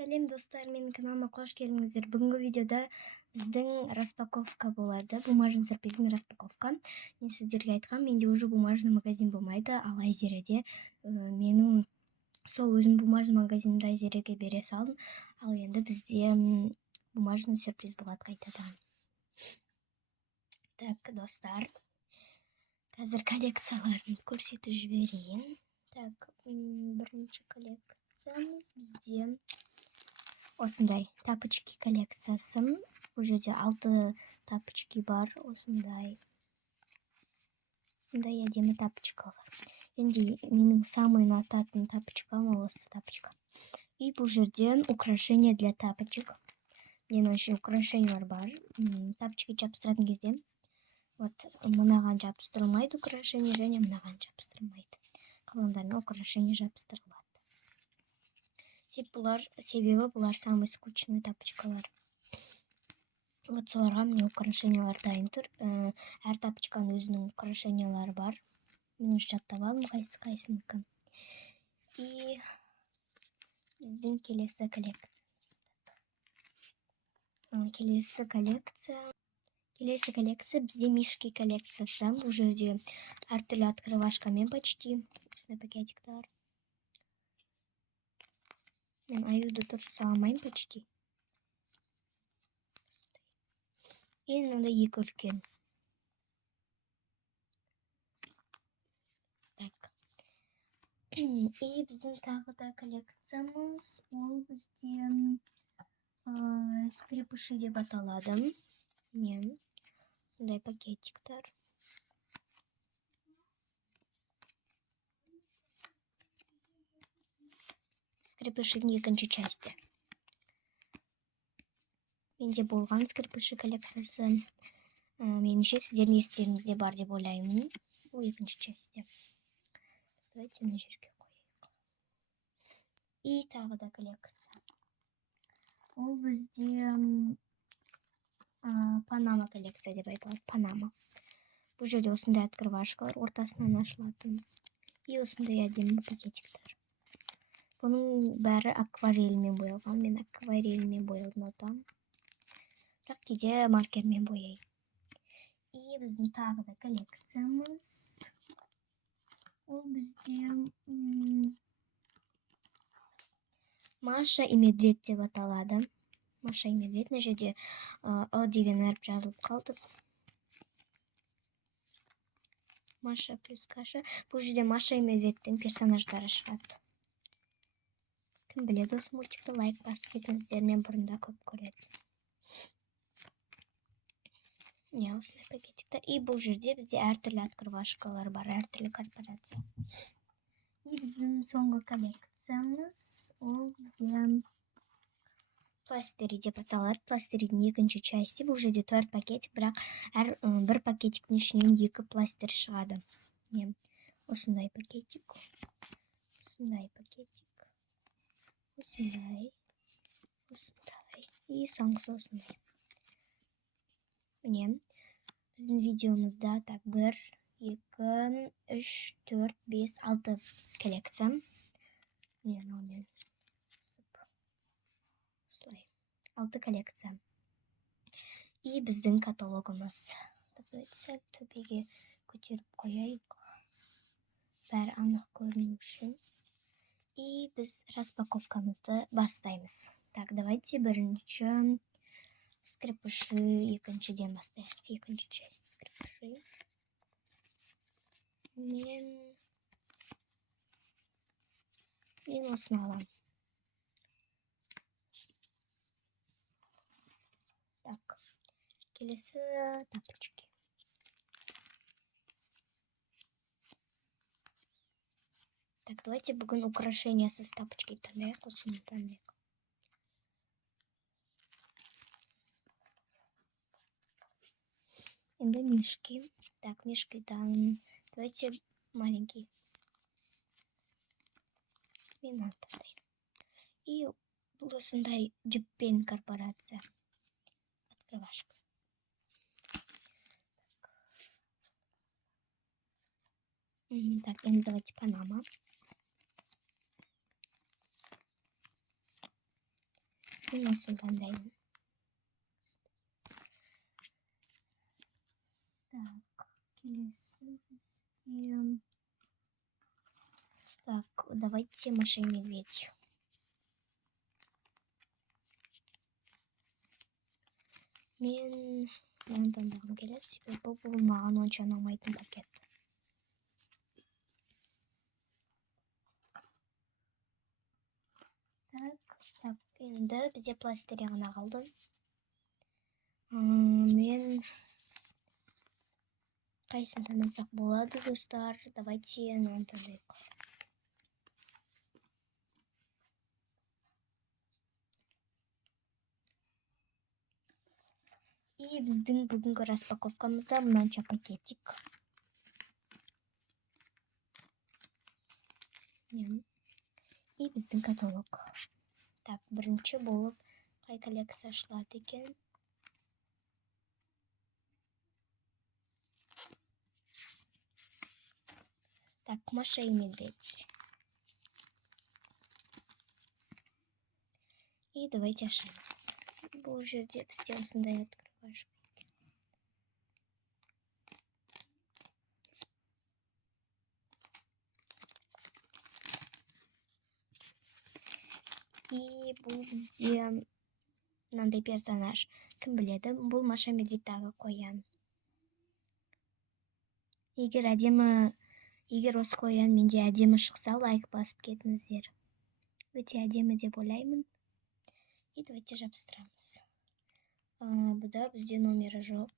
Сәлем достар, менің каналыма қош келдіңіздер. Бүгінгі видеода біздің распаковка болады. Бумажный сюрприздин распаковка. Мен сіздерге айтқам, менде уже бумажный магазин болмайды, ал Айзереде менің сол өзім бумажный магазинімді Айзереге бере салдым. Ал енді бізде бумажный сюрприз болады қайтадан. Так, достар, қазір коллекцияларын көрсетіп жіберейін. Так, бірінші коллекциямыз бізде осындай тапочки коллекциясы. Бұл жерде 6 тапочки бар. Осындай әдемі тапочкалар. Енді менің самый ұнататын тапочкам осы тапочка. И бұл жерде украшения для тапочек. Менің еще украшениялар бар. Тапочки жабыстыратын кезде вот мынаған жабыстырылмайды украшение, және мынаған жабыстырылмайды. Қалғандарына украшение жабыстырылады. Себебі бұлар самый скучный тапочкалар. Вот соларға міне украшениялар дайын тұр. Әр тапочканың өзінің украшениялары бар. Мен уже жаттап алдым қайсыныкі. И біздің келесі коллекция бізде мишки коллекциясы. Бұл жерде әртүрлі открывашкамен почти пакетиктар. Мен аюды дұрыс салмайым почти. И мынандай екі үлкен. Так. И біздің тағы да коллекциямыз, ол бізде скрепыши деп аталады. Не, сондай пакетиктар. Скрепышидің екінші части. Менде болған скрепыши коллекциясы. Меніңше сіздердің естеріңізде бар деп ойлаймын. Бұл екінші части. Давайте мына жерге қояйық. И тағы да коллекция. Ол бізде Панама коллекция деп айтылады. Панама. Бұл жерде осындай открывашкалар ортасынан ашылатын. И осындай әдемі пакетиктар. Бұның бәрі акварельмен боялған. Мен акварельмен бояуды ұнатамын. Бірақ кейде маркермен бояймын. И біздің тағы да коллекциямыз. Ол бізде Маша и Медведь деп аталады. Маша и Медведь. Мына жерде деген әріп жазылып қалды. Маша плюс Каша. Бұл жерде Маша и Медведьтің персонаждары шығады. Кім біледі, осы мультикті лайк басып кетіңіздер, мен бұрында көп көреді. Не, осындай пакетиктер. И бұл жерде бізде әртүрлі открывашкалар бар, әртүрлі корпорация. И біздің соңғы коллекциямыз, ол бізде пластири деп аталады. Пластиридің екінші части. Бұл жерде 4 пакетик, бірақ бір пакетиктің ішінен 2 пластир шығады. Осындай пакетик. Осындай пакетик. Осындай. И соңғысы осындай. Міне, біздің видеомызда так 1, 2, 3, 4, 5, 6 коллекция. Міне, 6 коллекция. И біздің каталогымыз. Сәл төбеге көтеріп қояйық. Бәрі анық көріну үшін. И біз распаковкамызды бастаймыз. Так, давайте бірінші скрепыши екіншіден бастайық. Екінші часть скрепыши. Мен осыны аламын. Так, келесі тапочки. Так, давайте бүгін украшениясыз тапочки таңдайық, осыны таңдайық. Енді мишки. Так, мишкидан. Давайте маленький. Мен таңдайым. И бұл осындай жүппен корпорация. Открывашка. Так, енді давайте Панама. Мен осыны таңдаймын. Так, келесі бізге... Так, давайте Маша и Медведь. Мен таңдағым келеді, себебі бұл маған онша ұнамайтын пакет. Так, енді бізде пластырь ғана қалды. Мен қайсын таңдасақ болады, достар? Давайте мынаны таңдайық. И біздің бүгінгі распаковкамызда мынанша пакетик. И біздің каталог. Так, бірінші болып қай коллекция ашылады екен? Так, Маша и Медведь. И давайте ашамыз. Бұл жерде бізде осындай открывашка. И бұл бізде мынандай персонаж. Кім біледі? Бұл Маша Медведьтағы қоян. Егер осы қоян менде әдемі шықса, лайк басып кетіңіздер. Өте әдемі деп ойлаймын. И давайте жабыстырамыз. Бұда бізде номері жоқ.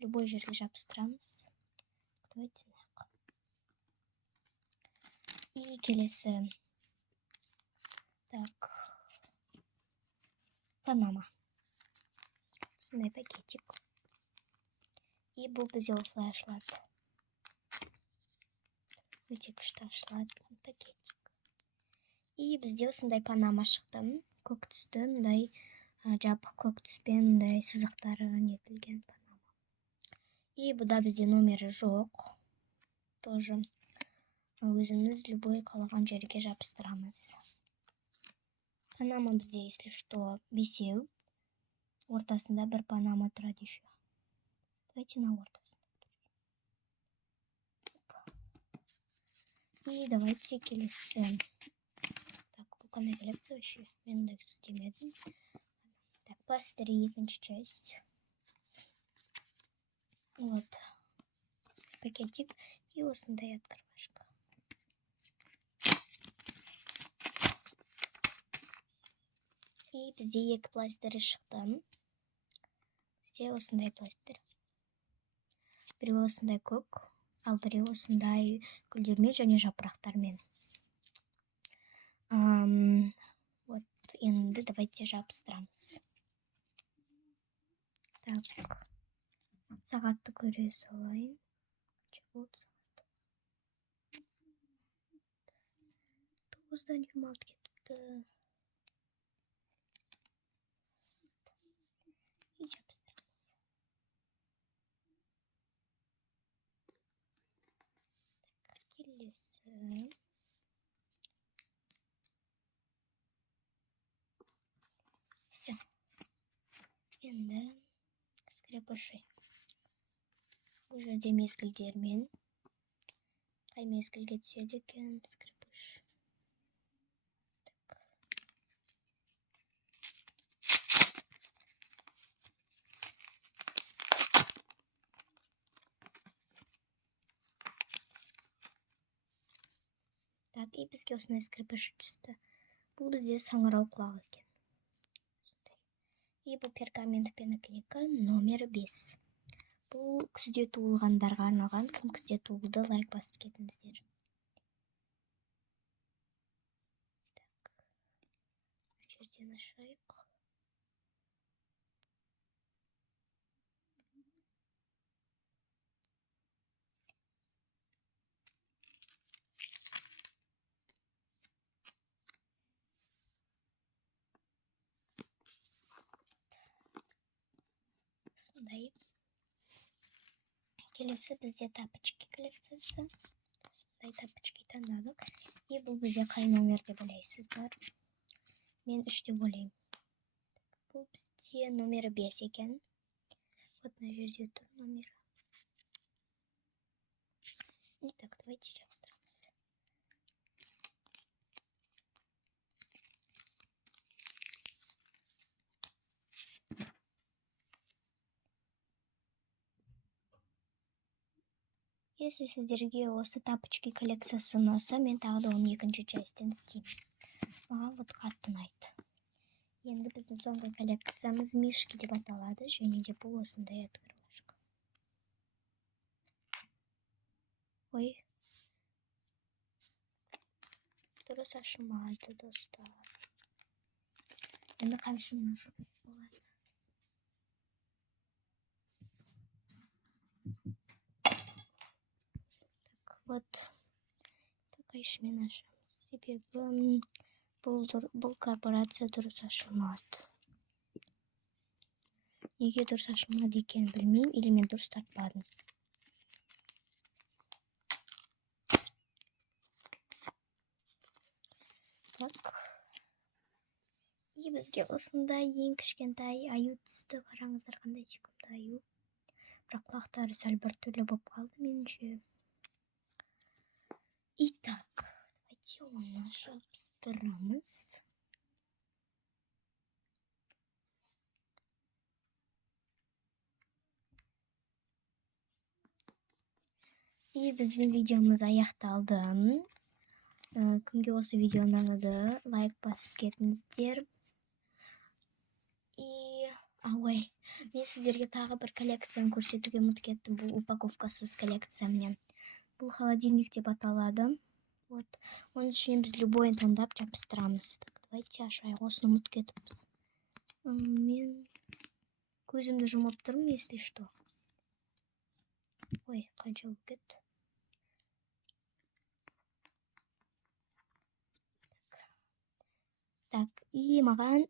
Любой жерге жабыстырамыз. Давайте. И келесі. Так. Панама. Сондай пакетик. И бұл бізде осылай ашылады. Өте күшті ашылады пакетик. И бізде осындай Панама шықты. Көк түсті, мындай жабық көк түспен мындай сызықтары нетілген Панама. И бұда бізде номері жоқ. Тоже өзіміз любой қалаған жерге жабыстырамыз. Панама бізде, если что, бесеу. Ортасында бір Панама тұрады еще. Давайте на ортасында. И давайте келесі. Так, бұл қандай коллекция вообще? Мен да істемедім. Так, пластырь екінші часть. Вот. Пакетик. И осындай открывашка. И бізде екі пластырь шықты. Бізде осындай пластырь. Біреу осындай көк, ал біреу осындай гүлдермен және жапырақтармен. Вот, енді давайте жабыстырамыз. Так, сағатты көре салайын. Тоғыздан 26 кетіпті. И жабыстырамыз. Так, келесі. Все. Енді скрепыши. Бұл жерде мезгілдермен. Қай мезгілге түседі екен скрепыш. Так, и бізге осындай скрепыш түсті. Бұл бізде саңырау құлақ екен. И бұл пергаментпен наклейка номер 5. Бұл күзде туылғандарға арналған. Кім күзде туылды, лайк басып кетіңіздер. Так. Жерден ашайық. Сондай. Келесі бізде тапочки коллекциясы. Сондай тапочки таңдадық. И бұл бізде қай номер деп ойлайсыздар? Мен 3 деп ойлаймын. бұл бізде номері 5 екен. Вот на жерде тұр номері. Итак, давайте жабыстырамыз. Если сіздерге осы тапочки коллекциясы ұнаса, мен тағы да оның екінші частін істеймін. Маған вот қатты ұнайды. Енді біздің соңғы коллекциямыз мишки деп аталады, және де бұл осындай открывашка. Ой. Дұрыс ашылмайды, достар. Енді қайшымен ашу керек болады. Так, вот. Қайшымен ашамыз. Себебі бұл корпорация дұрыс ашылмады. Неге дұрыс ашылмады екенін білмеймін, или мен дұрыс тартпадым. Так. И бізге осындай ең кішкентай аю түсті. Қараңыздар, қандай сүйкімді аю. Бірақ құлақтары сәл бір түрлі болып қалды меніңше. Итак, давайте оны жабыстырамыз. И біздің видеомыз аяқталды. Кімге осы видео ұнады, лайк басып кетіңіздер. И ой, мен сіздерге тағы бір коллекцияны көрсетуге ұмытып кеттім. Бұл упаковкасыз коллекция менен. Бұл холодильник деп аталады. Вот, оның ішіне біз любойын таңдап жабыстырамыз. Так, давайте ашайық. Осыны ұмытып кетіппіз. Мен көзімді жұмып тұрмын, если что. Ой, қанша болып кетті. Так, и маған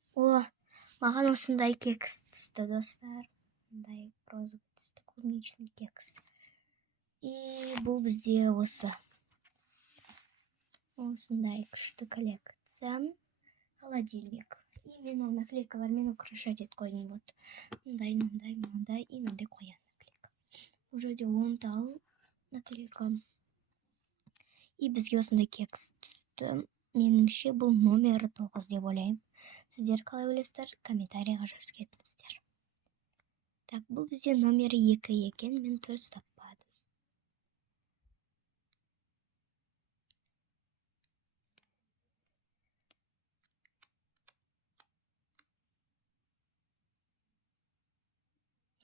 осындай кекс түсті, достар. Осындай розовый түсті, клубничный кекс. И бұл бізде осындай күшті коллекция. Холодильник. И мен ол наклейкалармен украшать етіп қойдым. Вот. Мындай и мындай қоян наклейка. Уже де 10 тал наклейка. И бізге осындай кекс түсті. Меніңше бұл номері 9 деп ойлаймын. Сіздер қалай ойлайсыздар? Комментарийға жазып кетіңіздер. Так, бұл бізде номері 2 екен, мен дұрыс таппадым.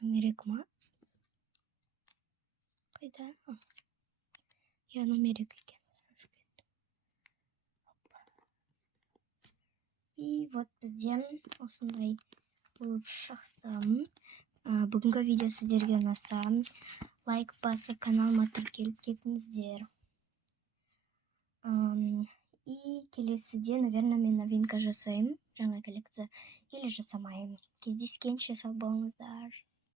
Номер 2 ма? Қайда? Я номер 2 екен. И вот бізден осындай болып шықты. Бүгінгі видео сіздерге ұнаса, лайк басып, каналыма тіркеліп кетіңіздер. И келесіде, наверное, мен новинка жасаймын, жаңа коллекция, или жасамаймын. Кездескенше сау болыңыздар.